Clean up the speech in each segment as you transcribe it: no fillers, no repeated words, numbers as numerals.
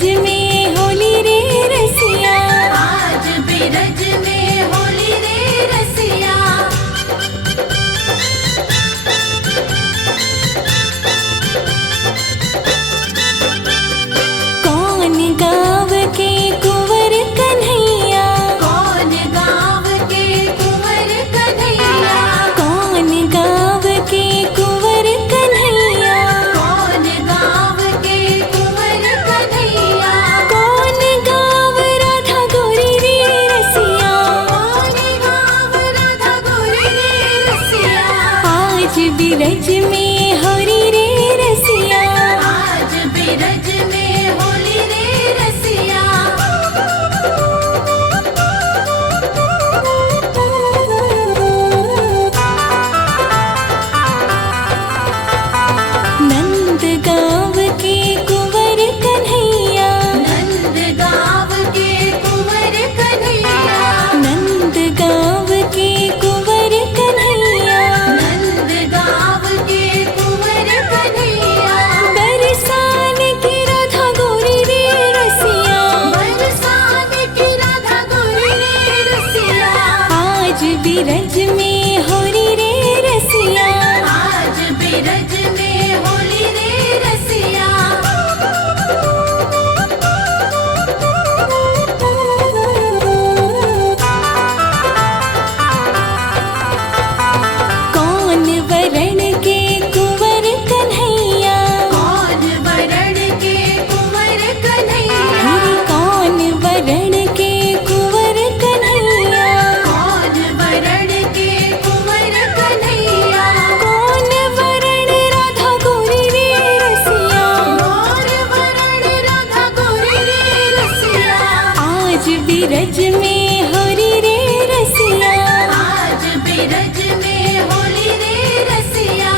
बिरज में होली रे रसिया, आज बिरज में होली रे रसिया। कौन गाँव के कुंवर कन्हैया, कौन गाँव के कुंवर कन्हैया, कौन गाँव के कुंवर कन्हैया, कौन गाँव के कुंवर कन्हैया, कौन गाँव राधा गोरी रे रसिया, कौन गाँव राधा गोरी रे रसिया। आज बिरज में होली रे रसिया, आज बिरज में होली रे रसिया। नंद गाँव के कुंवर कन्हैया, नंद गाँव के कुंवर कन्हैया, नंद गाँव के कुंवर कन्हैया, नंद गाँव के कुंवर कन्हैया। बरसान की राधा गोरी रे रसिया, बरसात की राधा गोरी रे रसिया। आज बिरज में होली रे रसिया, आज बिरज में होली रे रसिया। कौन वरण के कुंवर कन्हैया, कौन वरण के कुंवर कन्हैया, हरि कौन वरण के कुंवर कन्हैया, कौन वरण के कुंवर कन्हैया, कौन वरण राधा गोरी रे रसिया, कौन वरण राधा गोरी रे रसिया। आज बिरज में होली रे रसिया, आज बिरज में होली रे रसिया।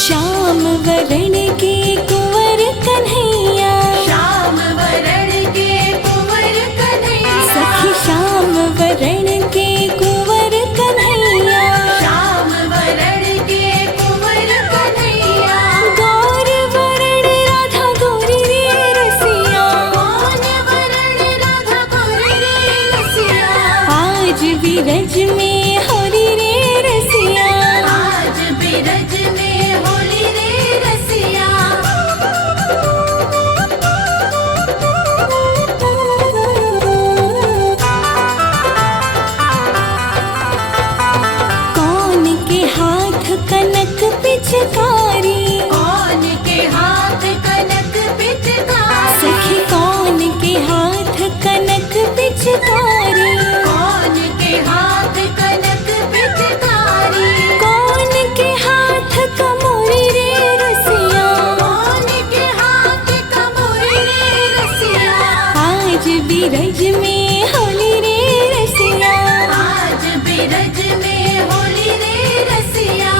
श्याम वरण के कुंवर कन्हैया, श्याम वरण के कुंवर कन्हैया, सखी श्याम वरण के कुंवर कन्हैया, श्याम वरण के कुंवर कन्हैया, गौर वरण राधा गोरी रे रसिया, कौन वरण राधा गोरी रे रसिया। आज बिरज में होली रे रसिया, आज बिरज में होली रे रसिया। कौन के हाथ कनक पिचकारी, कौन के हाथ कनक पिचकारी, सखी कौन के हाथ कनक पिचकारी, कौन के हाथ कनक पिचकारी, कौन के हाथ कमोरी रे रसिया, कौन के हाथ कमोरी रे रसिया। आज बिरज में होली रे रसिया, आज बिरज में होली रे रसिया।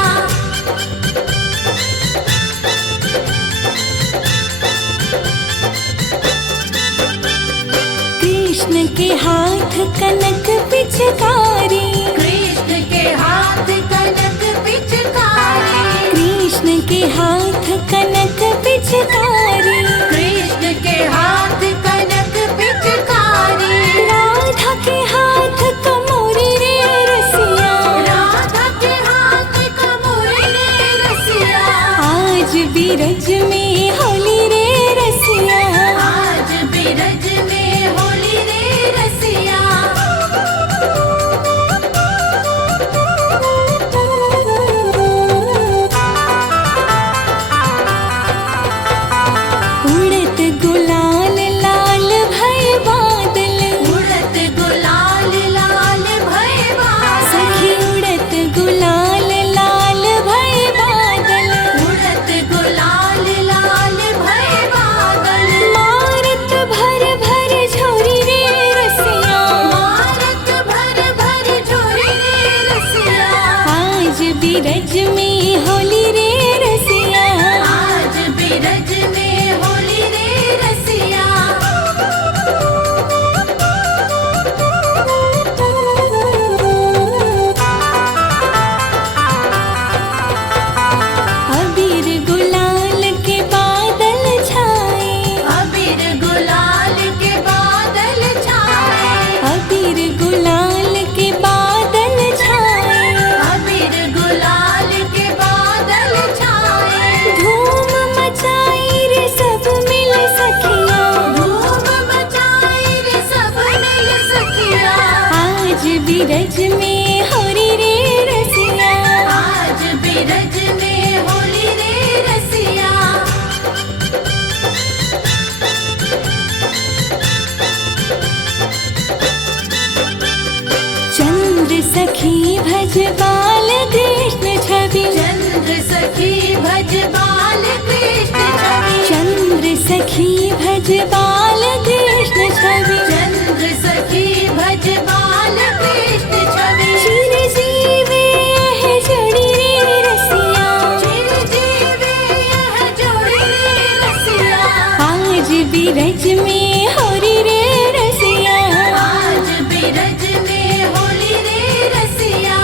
कृष्ण के हाथ कनक पिचकारी, कृष्ण के हाथ कनक पिचकारी, कृष्ण के हाथ कनक पिचकारी, कृष्ण के हाथ कनक पिचकारी, राधा के हाथ कमोरी रे रसिया, राधा के हाथ कमोरी रे रसिया। आज बिरज में होली रे रसिया, आज बिरज में होली रे रसिया। उड़त गुलाल लाल भय बादल, उड़त गुलाल लाल भय बादल, सखी उड़त गुलाल लाल भय बादल, उड़त गुलाल लाल भय बादल, मारत भर भर झोरी रे रसिया, मारत भर भर झोरी रे रसिया। आज बिरज में होली रे रसिया, आज बिरज में होली रे रसिया। बीरज में होली रे रसिया। चंद्र सखी भज बाल कृष्ण छवि, चंद्र सखी भज बाल कृष्ण छवि, चंद्र सखी भज बाल कृष्ण छवि, चंद्र सखी भज बाल कृष्ण छवि। चिर जीवे यह जोड़ी रे रसिया, चिर जीवे यह जोड़ी रे रसिया। आज बीरज में होली रे रसिया। आज बीरज में होली रे रसिया।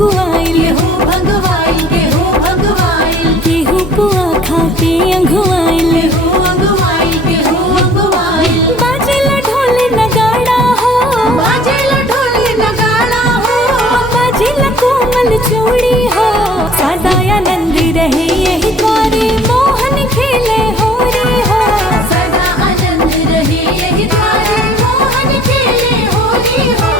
भंगुआइल, गेहूं भंगवाइल, गेहूं भंगवाइल, गेहूं पुआ खा के अंघुआइल। गेहूं अंगवाइल, गेहूं अंगवाइल। बाजेला ढोल नगाड़ा हो, बाजेला ढोल नगाड़ा हो, बाजेला कोमल चूड़ी हो। सदानंद रहे यही द्वारे, मोहन खेले होरी हो। सदा आनंद रहे यही द्वारे, मोहन खेले होली हो।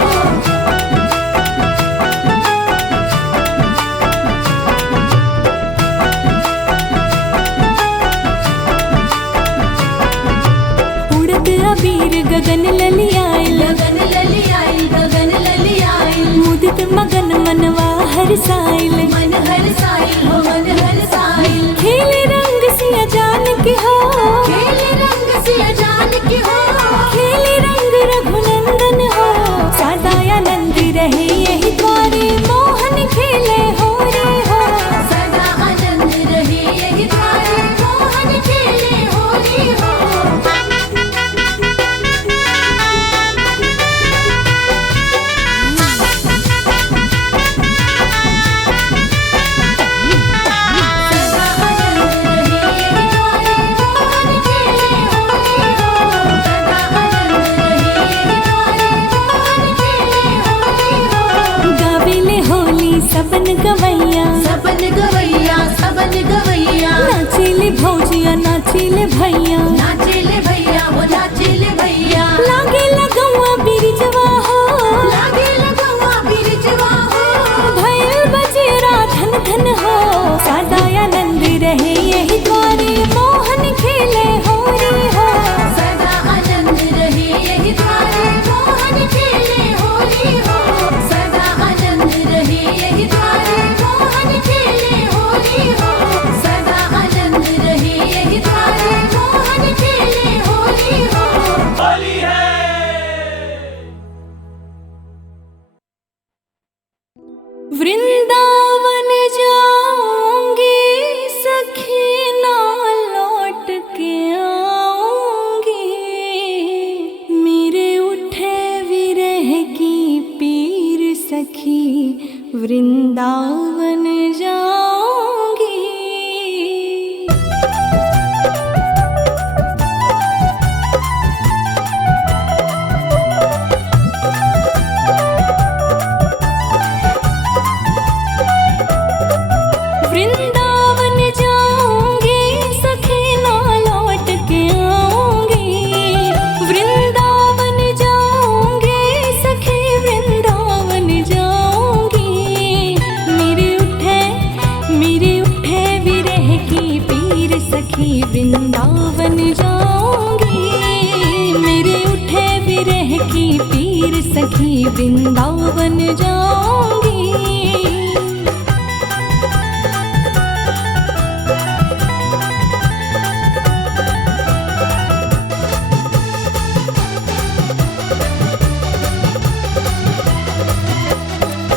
उड़द अबीर गगन ललियाइल, गगन ललियाइल, गगन ललियाइल। मुदित मगन मनवा हरसाइल। मन हरसाइल हो, मन हरसाइल। खेले रंग सिया जान के हो, खेले रंग सिया जान की हो। खेले रंग रघुनंदन हो। सदानंद रहे यही द्वारे, मोहन खेले होरी हो। सदा आनंद रहे यही द्वारे, मोहन खेले होली हो। सदा आनंद रहे यही द्वारे, मोहन खेले होली हो। सदा आनंद रहे यही द्वारे, मोहन खेले होली हो। गाविले होली सबन गवैया, सबन गवैया, सबन गवैया। नाचिले भौजिया नाचिले भैया। नाचिले भैया हो, नाचिले भैया। लागे लगौआ बिरिजवा हो, लागे लगवा बिरजवा हो। भैल बजेरा धन धन हो। सदानंद रहे यही द्वारे, मोहन खेले होरी हो। सदा आनंद रहे यही द्वारे, मोहन खेले होली हो। सदा आनंद रहे यही द्वारे, मोहन खेले होली हो। सदा आनंद रहे यही द्वारे, मोहन खेले होली हो। वृंदावन जाऊंगी सखी, ना लौट के आऊंगी। मेरे उठे विरह की पीर सखी, वृंदावन जाऊंगी। वृंदावन जाऊंगी सखी, ना लौट के आऊंगी। वृंदावन जाऊंगी सखी, वृंदावन जाऊंगी। मेरे उठे विरह की पीर सखी, वृंदावन जाऊंगी। मेरे उठे विरह की पीर सखी, वृंदावन जाऊंगी।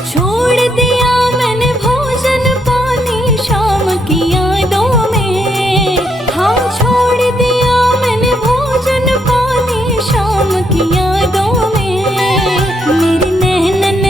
छोड़ दिया मैंने भोजन पानी शाम की यादों में। हाँ छोड़ दिया मैंने भोजन पानी शाम की यादों में। मेरे नैनन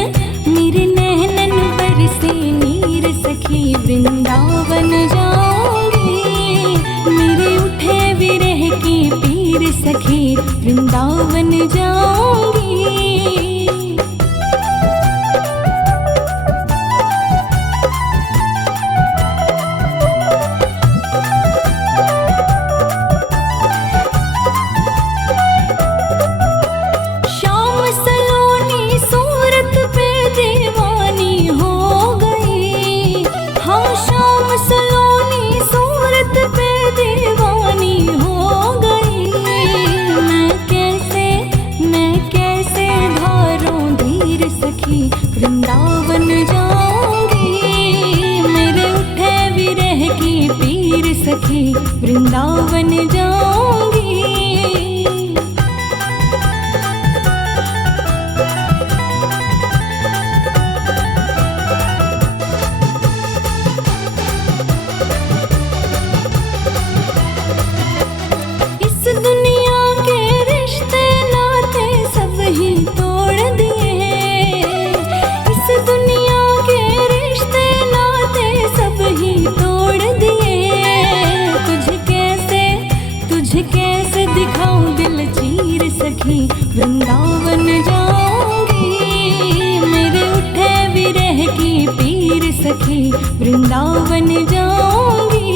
वृंदावन जाऊंगी।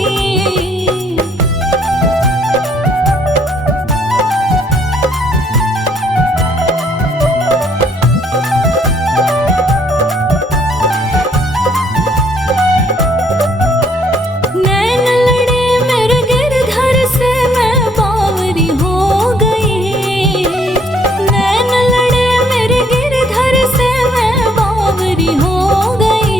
नैन लड़े मेरे गिरधर से मैं बावरी हो गई। नैन लड़े मेरे गिरधर से मैं बावरी हो गई।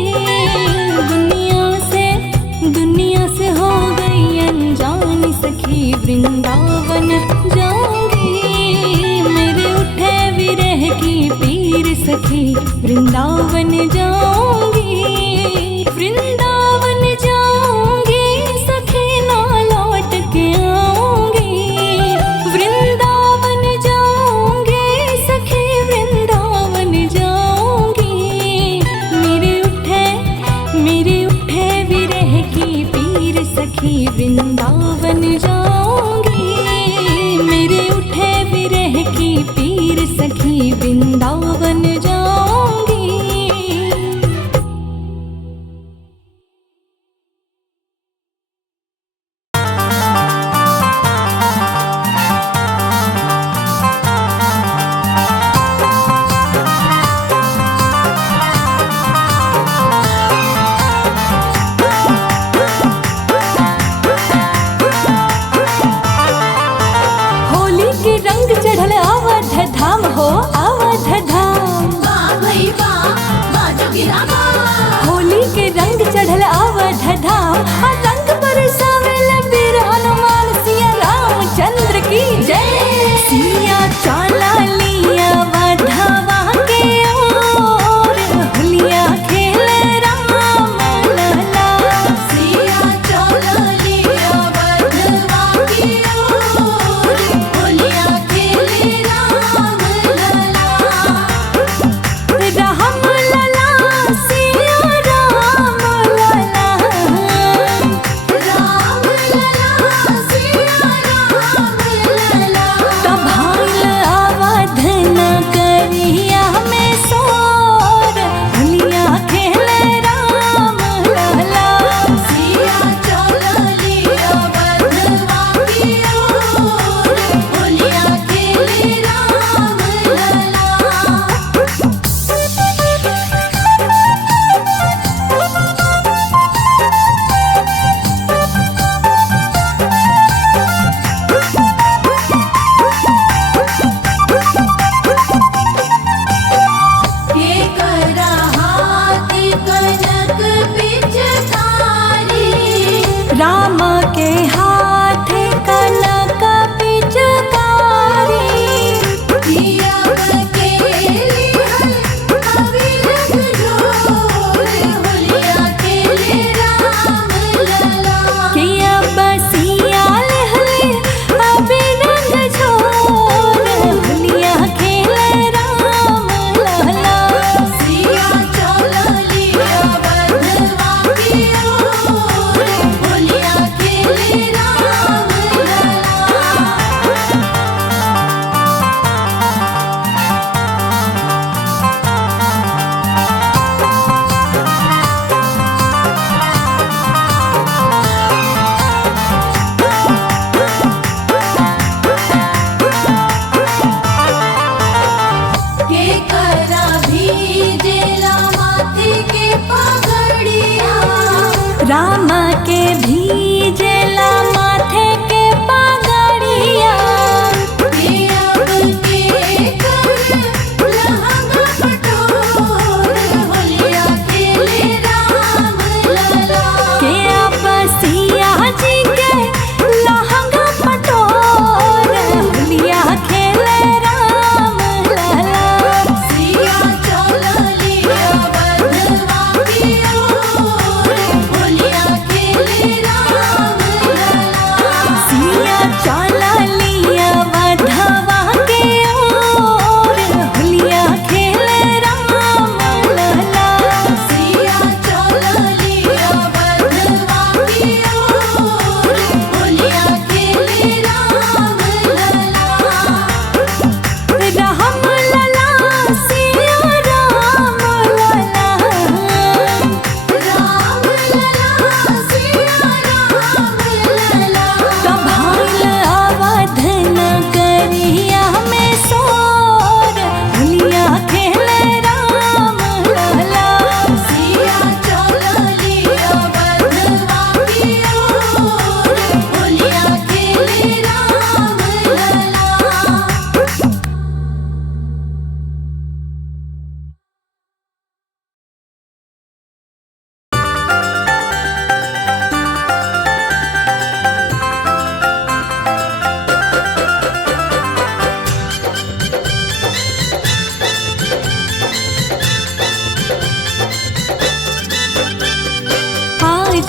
दुनिया से हो गई अनजान सखी वृंदावन जाऊंगी। मेरे उठे विरह की पीर सखी वृंदावन जाऊंगी। वृंदावन जाऊंगी सखी ना लौट के आऊंगी। वृंदावन जाऊंगी सखी वृंदावन जाऊंगी। मेरे उठे विरह की पीर सखी वृंदावन जाऊंगी। मेरे उठे विरह की पीर सखी वृंदावन जाऊंगी।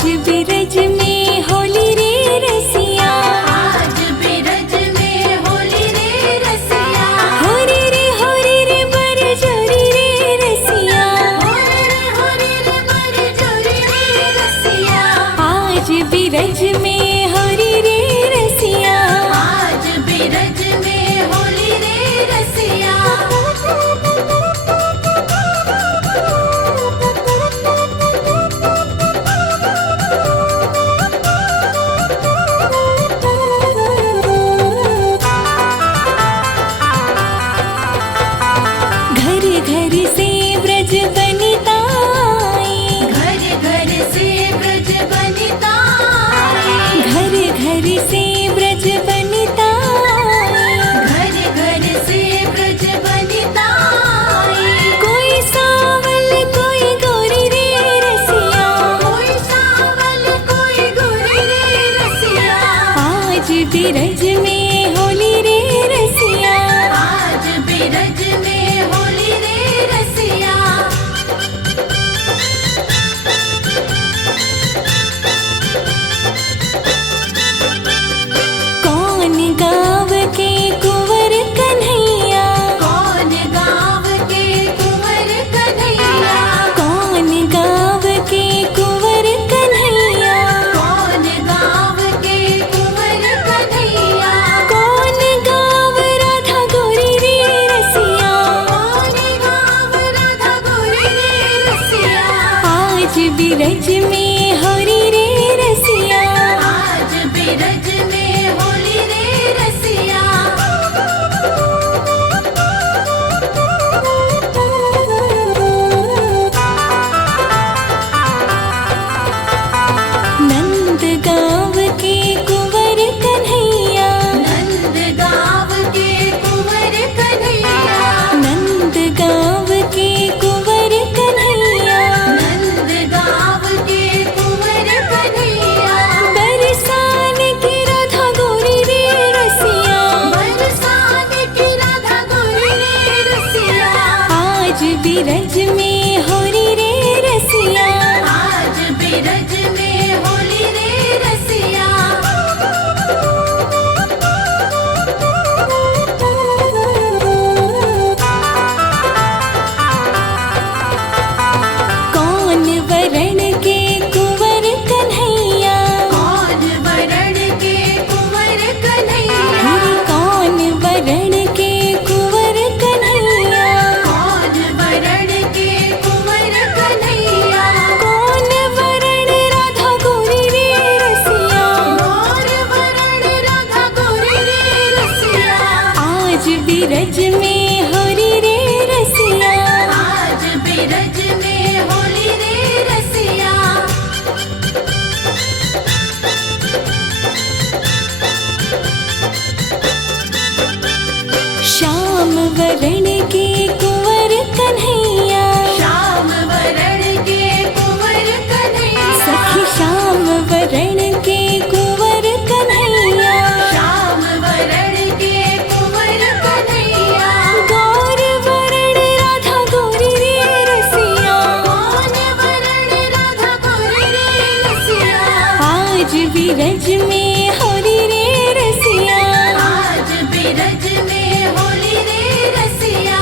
आज बिरज में होली रे रसिया, आज बिरज में होली रे रसिया, होरी रे बर जोरी रे रसिया, होरी रे बर जोरी रे रसिया, आज बिरज में होली रे रसिया। आज बिरज में होली रे रसिया। घर घर से ब्रज बनिता आई, घर घर से ब्रज बनिता आई, घर घर से ब्रज बनिता आई। घर घर से ब्रज बनिता आई। कोई सावल कोई गोरी रे रसिया, कोई सावल कोई गोरी रे रसिया, आज बिरज में होली रे रसिया। आज बिरज में होली रे रसिया। कौन गाँव के कुंवर कन्हैया, कौन गाँव के कुंवर कन्हैया, कौन गाँव के कुंवर कन्हैया, कौन गाँव के कुंवर कन्हैया, कौन गाँव राधा गोरी रे रसिया, कौन गाँव राधा गोरी रे रसिया, आज बिरज में होली रे रसिया। आज बिरज में होली रे रसिया। नंद गाँव के कुंवर कन्हैया, नंद गाँव के कुंवर कन्हैया, नंद गाँव के कुंवर कन्हैया, नंद गाँव के कुंवर कन्हैया, बरसान की राधा गोरी रे रसिया, बरसात की राधा गोरी रे रसिया, आज बिरज में होली रे रसिया। आज बिरज में होली रे रसिया। कौन वरण के कुंवर कन्हैया, कौन वरण के कुंवर कन्हैया, हरि कौन वरण के कुंवर कन्हैया, कौन वरण के कुंवर कन्हैया, कौन वरण राधा गोरी रे रसिया, कौन वरण राधा गोरी रे रसिया, आज बिरज में होली रे रसिया। आज बिरज में होली रे रसिया। श्याम वरण के कुंवर कन्हैया, श्याम वरण के कुंवर कन्हैया, सखी श्याम वरण के कुंवर कन्हैया, श्याम वरण के कुंवर कन्हैया, गौर वरण राधा गोरी रे रसिया, कौन वरण राधा गोरी रे रसिया, आज बिरज में होली रे रसिया। आज बिरज में होली रे रसिया।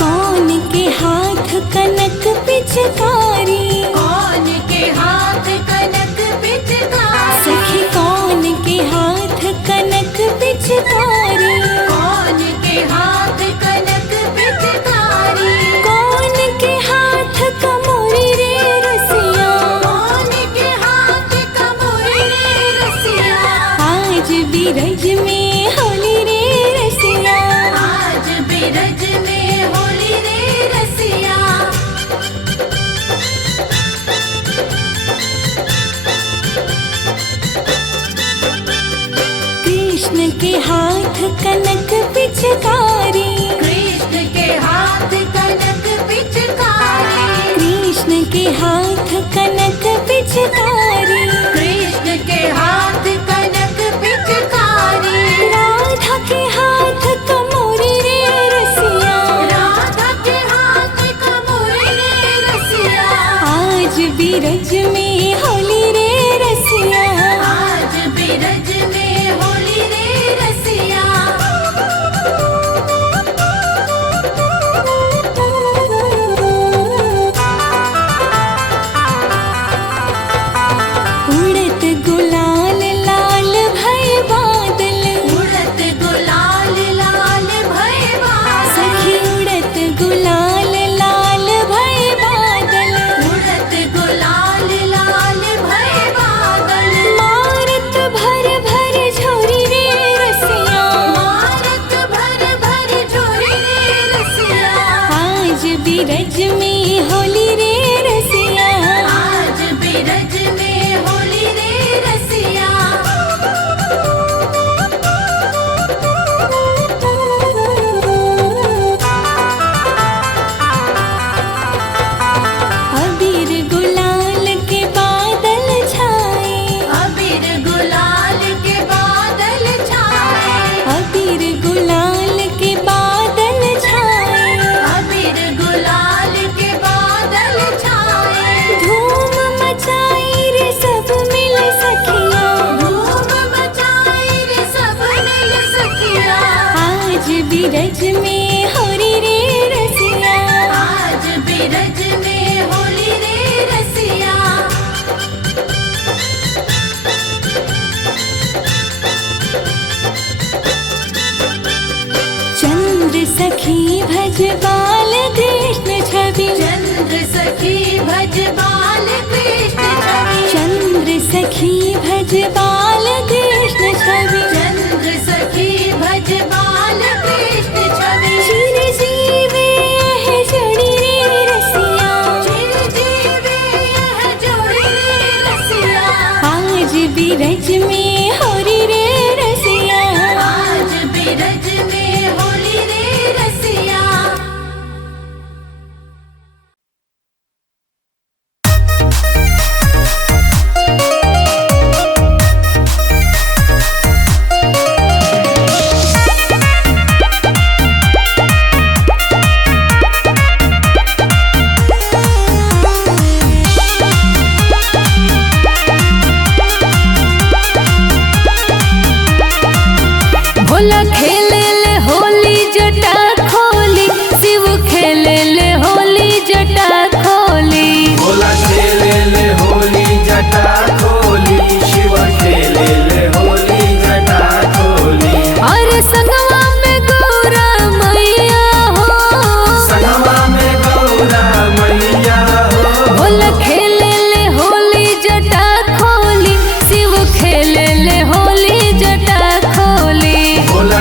कौन के हाथ कनक पिचकारी, कौन के हाथ कनक पिचकारी, सखी कौन के हाथ कनक पिचकारी, कौन के हाथ कनक पिचकारी, कौन के हाथ कमोरी रे रसिया, कौन के हाथ कमोरी रे रसिया, आज बिरज में होली रे रसिया। आज बिरज में होली रे रसिया। कृष्ण के हाथ कनक पिचकारी, कृष्ण के हाथ कनक पिचकारी, कृष्ण के हाथ कनक पिचकारी, कृष्ण के हाथ कनक पिचकारी, राधा के सखी भज बाल कृष्ण छवि, चंद्र सखी भज बाल कृष्ण छवि, चंद्र सखी भज बाल कृष्ण छवि, चंद्र सखी भज बाल कृष्ण छवि। चिर जीवे यह जोड़ी रे रसिया, चिर जीवे यह जोड़ी रे रसिया, आज बिरज में होरी रे रसिया, आज बिरज में होली रे रसिया। भोला खेले ले होली जटा खोली, शिव खेले ले होली जटा खोली, भोला खेले ले होली जटा खोली, शिव खेले ले होली जटा खोली। और संगवा में गौरा मैया हो, संगवा में गौरा मैया हो। भोला खेले ले होली जटा खोली, शिव खेले ले होली जटा खोली, भोला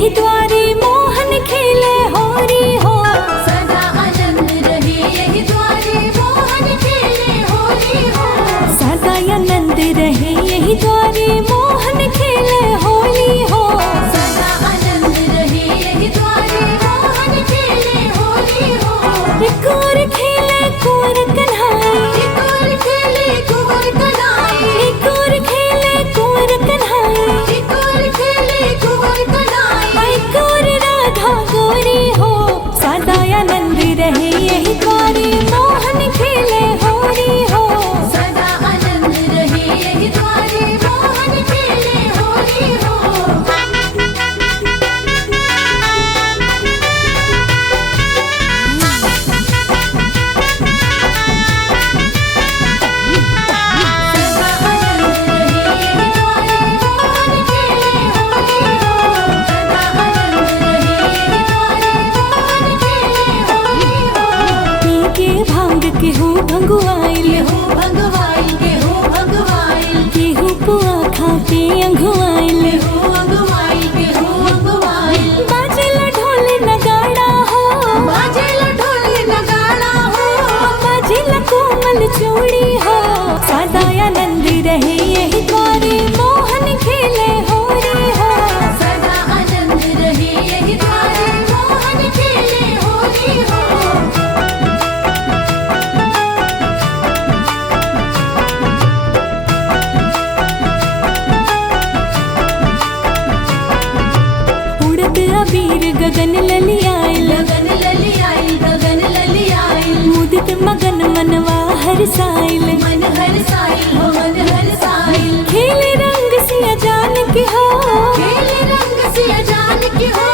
यही द्वारे मोहन खेले होरी हो। सदा आनंद रहे यही द्वारे मोहन खेले होली हो। सदा आनंद रहे यही द्वारे मोहन खेले होली हो। सदा आनंद रहे यही द्वारे मोहन खेले होली हो। एक और खेले कुंवर कन्हाई, एक और खेले कुंवर कन्हाई, एक और खेले कुंवर कन्हाई, एक और खेले कुंवर कन्हाई। एक और राधा गोरी हो। सदा आनंद रहे यही द्वारे मोहन खेले होरी हो। सदा आनंद रहे यही द्वारे मोहन खेले होली हो। केहू भंगुआइल, भगवाइल केहू भगवाइल, केहू पुआ खाके अंघुआइल। केहू अगवाइल, केहू अगवाइल। बाजेला ढोल नगाड़ा हो, बाजेला ढोल नगाड़ा हो। बाजेला कोमल चूड़ी हो। सदा आनंद रहे यही द्वारे मोहन खेले होरी हो। सदा आनंद रहे यही द्वारे मोहन खेले होली हो। उड़द अबीर गगन ललियाइल, गगन ललियाइल, गगन ललियाइल। मुदित मगन मनवा हरसाइल। मन हरसाइल हो, मन हरसाइल। खेले रंग सिया जान की हो, खेले रंग सिया जान की हो।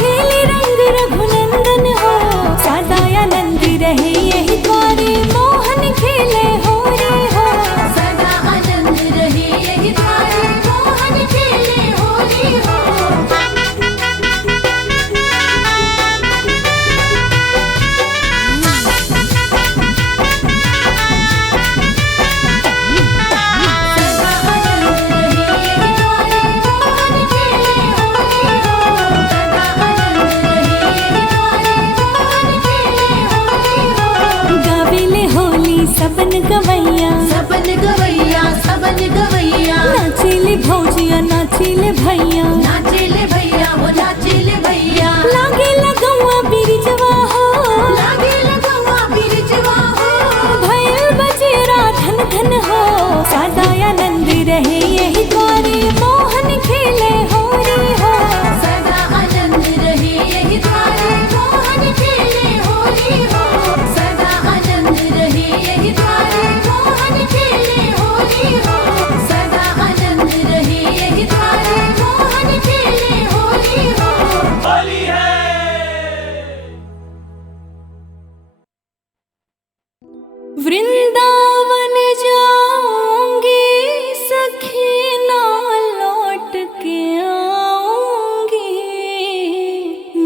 खेले रंग रघुनंदन हो। सदा आनंद रहे यही द्वारे मोहन खेले होरी हो। सदा आनंद रहे यही द्वारे मोहन खेले होली हो। गावेले होली सबन गवैया, सबन गवैया, सबन गवैया। नाचिले भौजिया नाचिले भैया। नाचेले भैया हो, नाचेले भैया। लागे लगौआ बिरिजवा हो, लागे लगवा बिरजवा हो। भैल बजेरा धन धन हो। सदा आनंद रहे यही द्वारे मोहन खेले होरी हो। सदा आनंद रहे यही द्वारे मोहन खेले होली हो। सदा आनंद रहे यही द्वारे मोहन खेले होली हो। सदा आनंद रहे यही द्वारे मोहन खेले होली हो। होली है। वृंदावन जाऊंगी सखी ना लौट के आऊंगी।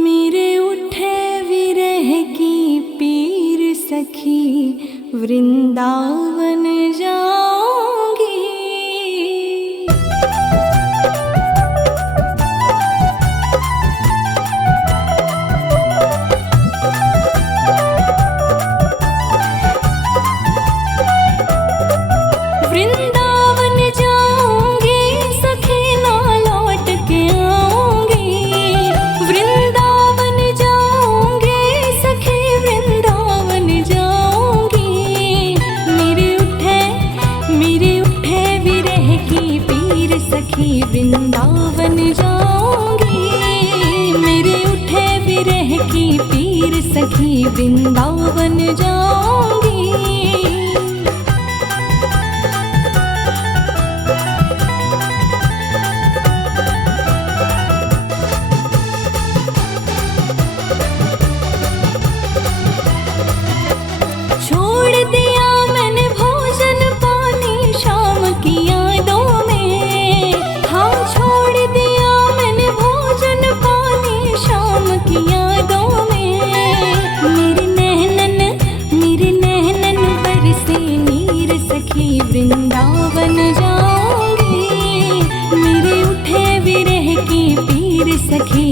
मेरे उठे विरह की पीर सखी वृंदावन जाऊंगी। वृंदावन जाऊंगी सखी ना लौट के आऊंगी। वृंदावन जाऊंगी सखी वृंदावन जाऊंगी। मेरे उठे विरह की पीर सखी वृंदावन जाऊंगी। मेरे उठे विरह की पीर सखी वृंदावन जाऊंगी। छोड़ दिया मैंने भोजन पानी शाम की यादों में। हाँ छोड़ दिया मैंने भोजन पानी शाम की यादों में। मेरे नैनन बरसे नीर सखी वृंदावन जाऊंगी। मेरे उठे विरह की पीर सखी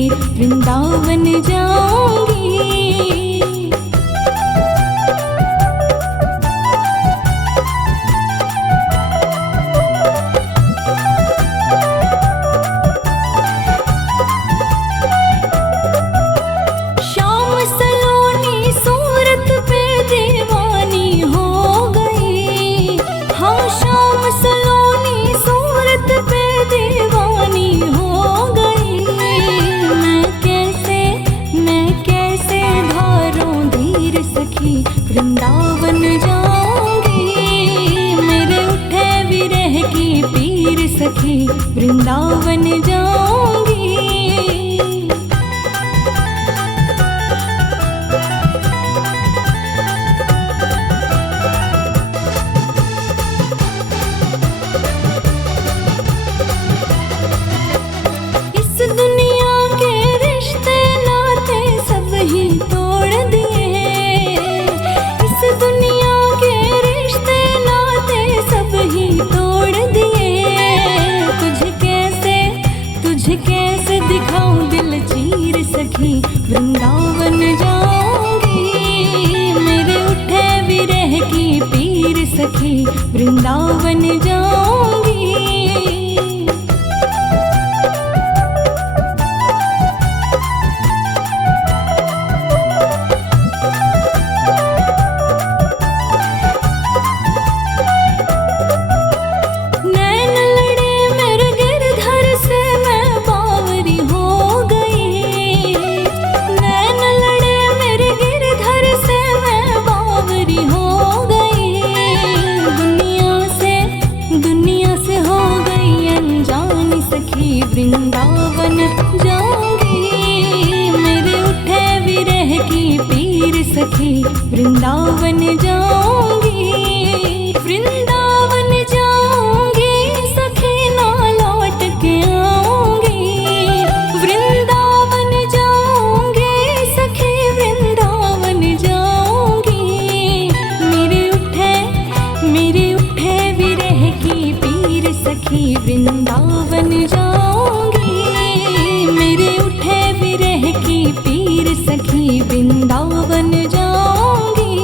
वृंदावन जाऊंगी। इस दुनिया के रिश्ते नाते सब ही तोड़ दिए, इस दुनिया के रिश्ते नाते सब ही तोड़ दिए। तुझे कैसे दिखाऊं दिल चीर सखी, वृंदावन जाऊंगी। मेरे उठे विरह की पीर सखी, वृंदावन जाऊंगी। वृंदावन जाऊंगी। मेरे उठे विरह की पीर सखी, वृंदावन जाऊंगी। वृंदावन जाऊंगी सखी, ना लौट के आऊंगी। वृंदावन जाऊंगी सखी, वृंदावन जाऊंगी। मेरे उठे विरह की पीर सखी, वृंदावन जाऊंगी। मेरे उठे विरह की पीर सखी, वृंदावन जाऊंगी।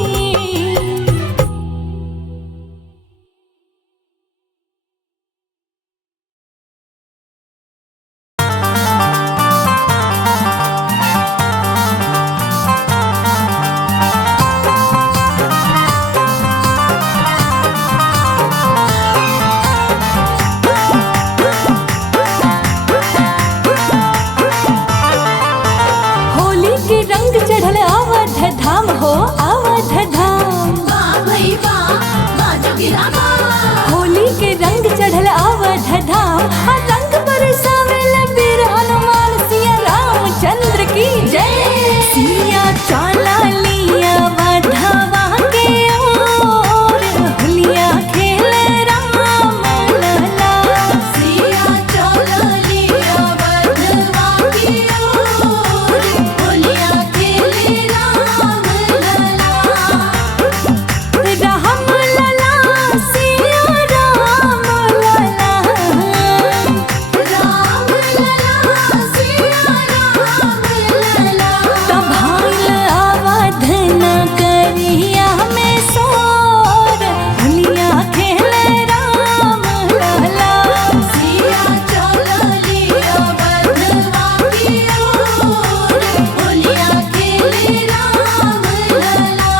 होली के रंग चढ़ल अवध धाम, रंग बरसावेल वीर हनुमान सिया रामचंद्र की जय। सिया चला लिया वधवा के ओर, होलिया खेले राम लला। सिया चला लिया वधवा के ओर, होलिया खेले राम लला। राम लला सिया राम लला, राम लला सिया राम लला। तब भाइल अवध नगरिया में सोर, होलिया खेले राम लला। सिया चला लिया वधवा के ओर, होलिया खेले राम लला।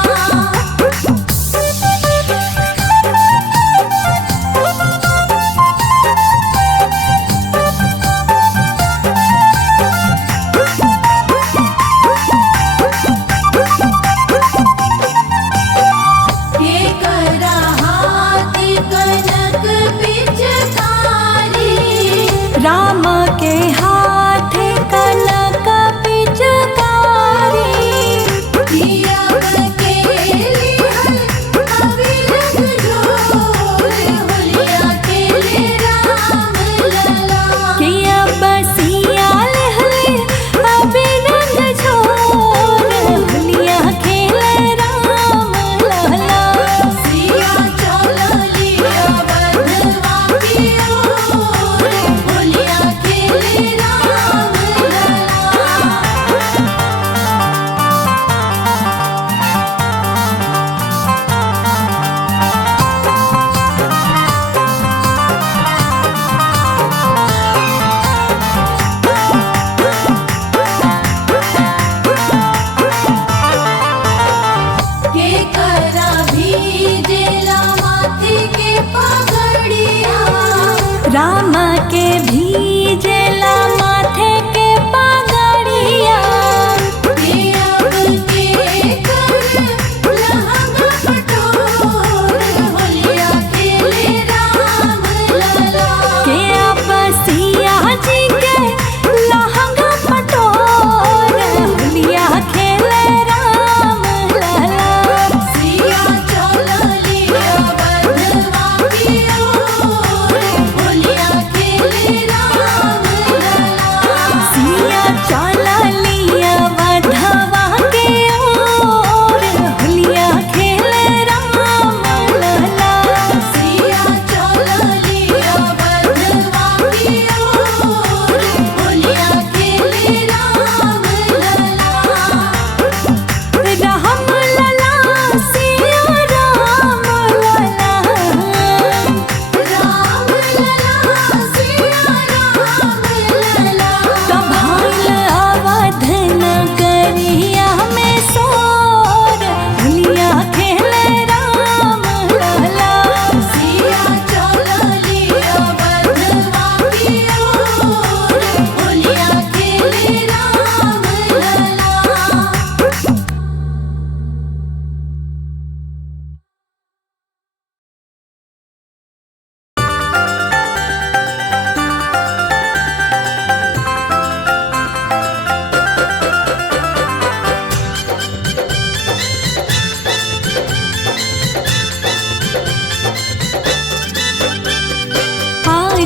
के करा हाथ कनक पिचकारी, राम के हाथ कनक पिचकारी। दिया के लिहल अविरत जोर, होलिया खेले राम लला। किया बसिया लहले अबिरंग छोर, होलिया खेले राम लला। सिया चला लिया वधवा के ओर, होलिया खेले राम लला। के करा भीजेला माथे के पगड़िया, राम के भीजेला माथे के पगड़िया। के अब के कर लहंगा पटोर, होलिया खेले राम लला। के अब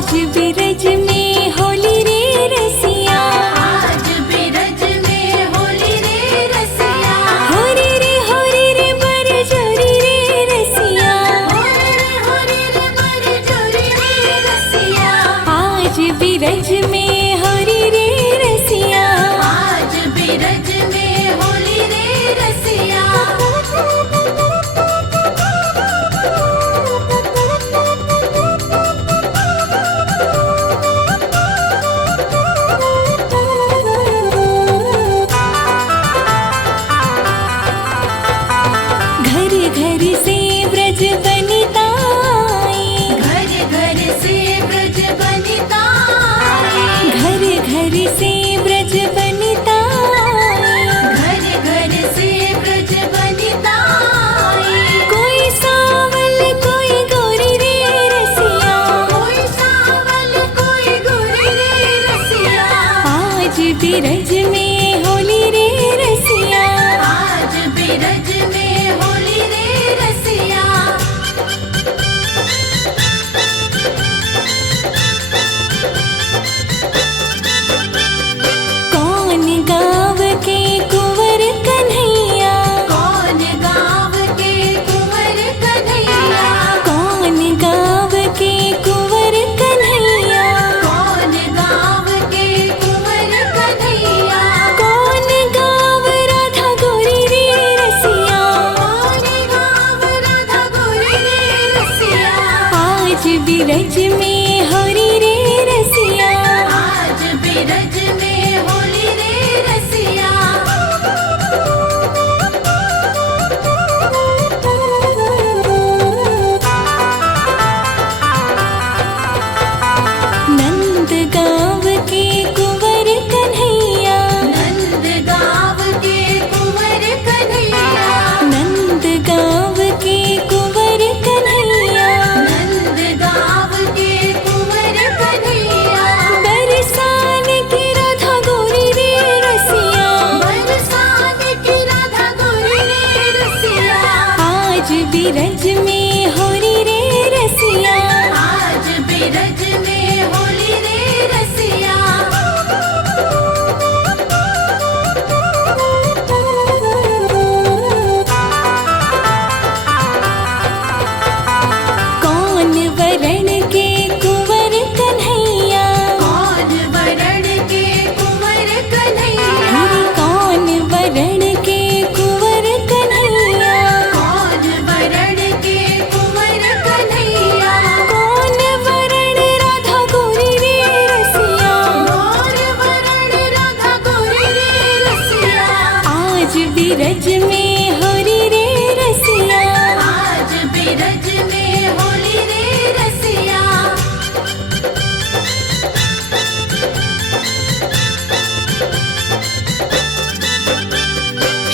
आज बिरज में होली रे रसिया, आज बिरज में होली रे रसिया, होरी रे बर जोरी रे रसिया, होरी रे बर जोरी रे रसिया, आज बिरज में होरी रे रसिया। आज बिरज में होली रे रसिया। घर घर से ब्रज बनिता आई, घर घर से ब्रज बनिता आई, घर घर से ब्रज बनिता आई। घर घर से ब्रज बनिता आई। कोई सावल कोई गोरी रे रसिया, कोई सावल कोई गोरी रे रसिया, आज बिरज में होली रे रसिया। आज बिरज में होली रे रसिया। कौन गाँव के कुंवर कन्हैया, कौन गाँव के कुंवर कन्हैया, कौन गाँव के कुंवर कन्हैया, कौन गाँव के कुंवर कन्हैया, कौन गाँव राधा गोरी रे रसिया, कौन गाँव राधा गोरी रे रसिया, आज बिरज में होरी रे रसिया। आज बिरज में होली रे रसिया। नंद गाँव के कुंवर कन्हैया, नंद गाँव के कुंवर कन्हैया, नंद गाँव के कुंवर कन्हैया, नंद गाँव के कुंवर कन्हैया, बरसान की राधा गोरी रे रसिया, बरसात की राधा गोरी रे रसिया, आज बिरज में होरी रे रसिया। आज बिरज में होली रे रसिया। कौन वरण के कुंवर कन्हैया, कौन वरण के कुंवर कन्हैया, हरि कौन वरण के कुंवर कन्हैया, कौन वरण के कुंवर कन्हैया, कौन वरण राधा गोरी रे रसिया, कौन वरण राधा गोरी रे रसिया, आज बिरज में होरी रे रसिया। आज बिरज में होली रे रसिया।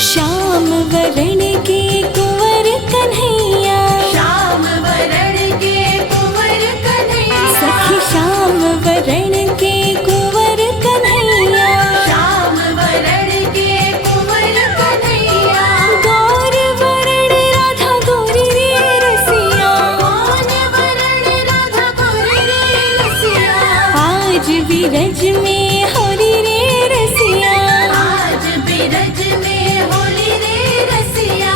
श्याम वरण के कुंवर कन्हैया, श्याम वरण के कुंवर कन्हैया, सखी श्याम वरण के कुंवर कन्हैया, श्याम वरण के कुंवर कन्हैया, गौर वरण राधा गोरी रे रसिया, कौन वरण राधा गोरी रे रसिया, आज बिरज में होरी रे रसिया। आज बिरज में होली रे रसिया।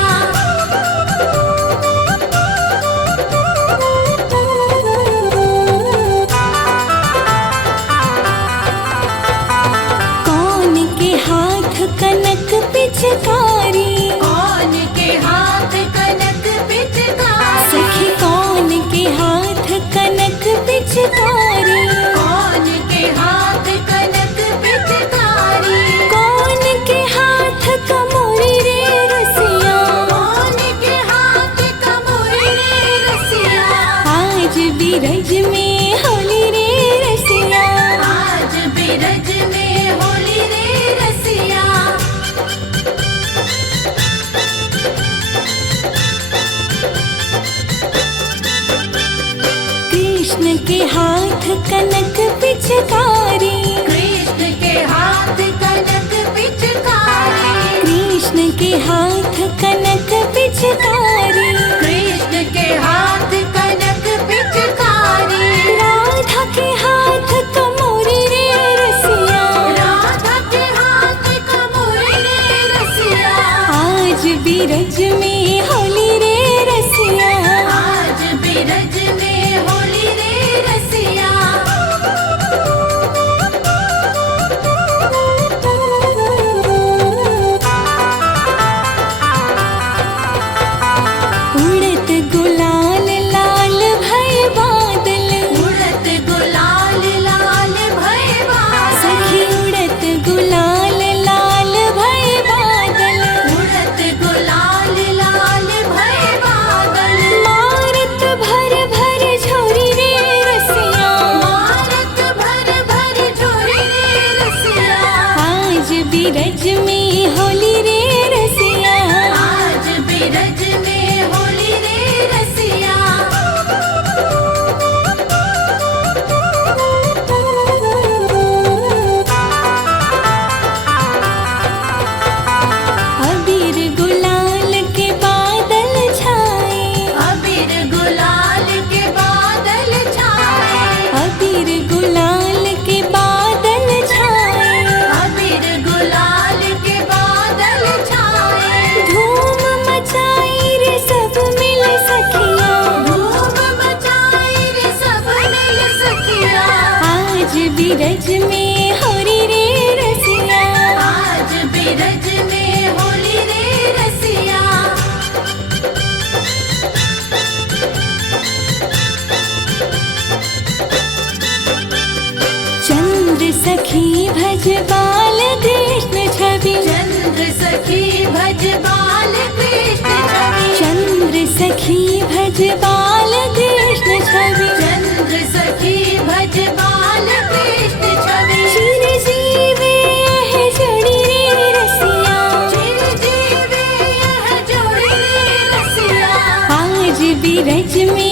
कौन के हाथ कनक पिचकारी, कौन के हाथ कनक पिचकारी, सखी कौन के हाथ कनक पिचकारी, कौन के हाथ कनक पिचकारी, कौन के हाथ कमोरी रे रसिया, कौन के हाथ कमोरी रे रसिया, आज बिरज में होली रे रसिया। आज बिरज में होली रे रसिया। कृष्ण के हाथ कनक पिचकारी, कृष्ण के हाथ कनक पिचकारी, कृष्ण के हाथ कनक पिचकारी, कृष्ण के हाथ कनक पिचकारी, राधा के बिरज में होरी रे रसिया, आज बिरज में होली रे रसिया। चंद्र सखी भज बाल कृष्ण छवि, चंद्र सखी भज बाल कृष्ण छवि, चंद्र सखी भज बाल कृष्ण छवि, चंद्र सखी भज बाल कृष्ण छवि। चिर जीवे यह जोड़ी रे रसिया, चिर जीवे यह जोड़ी रे रसिया। आज बिरज में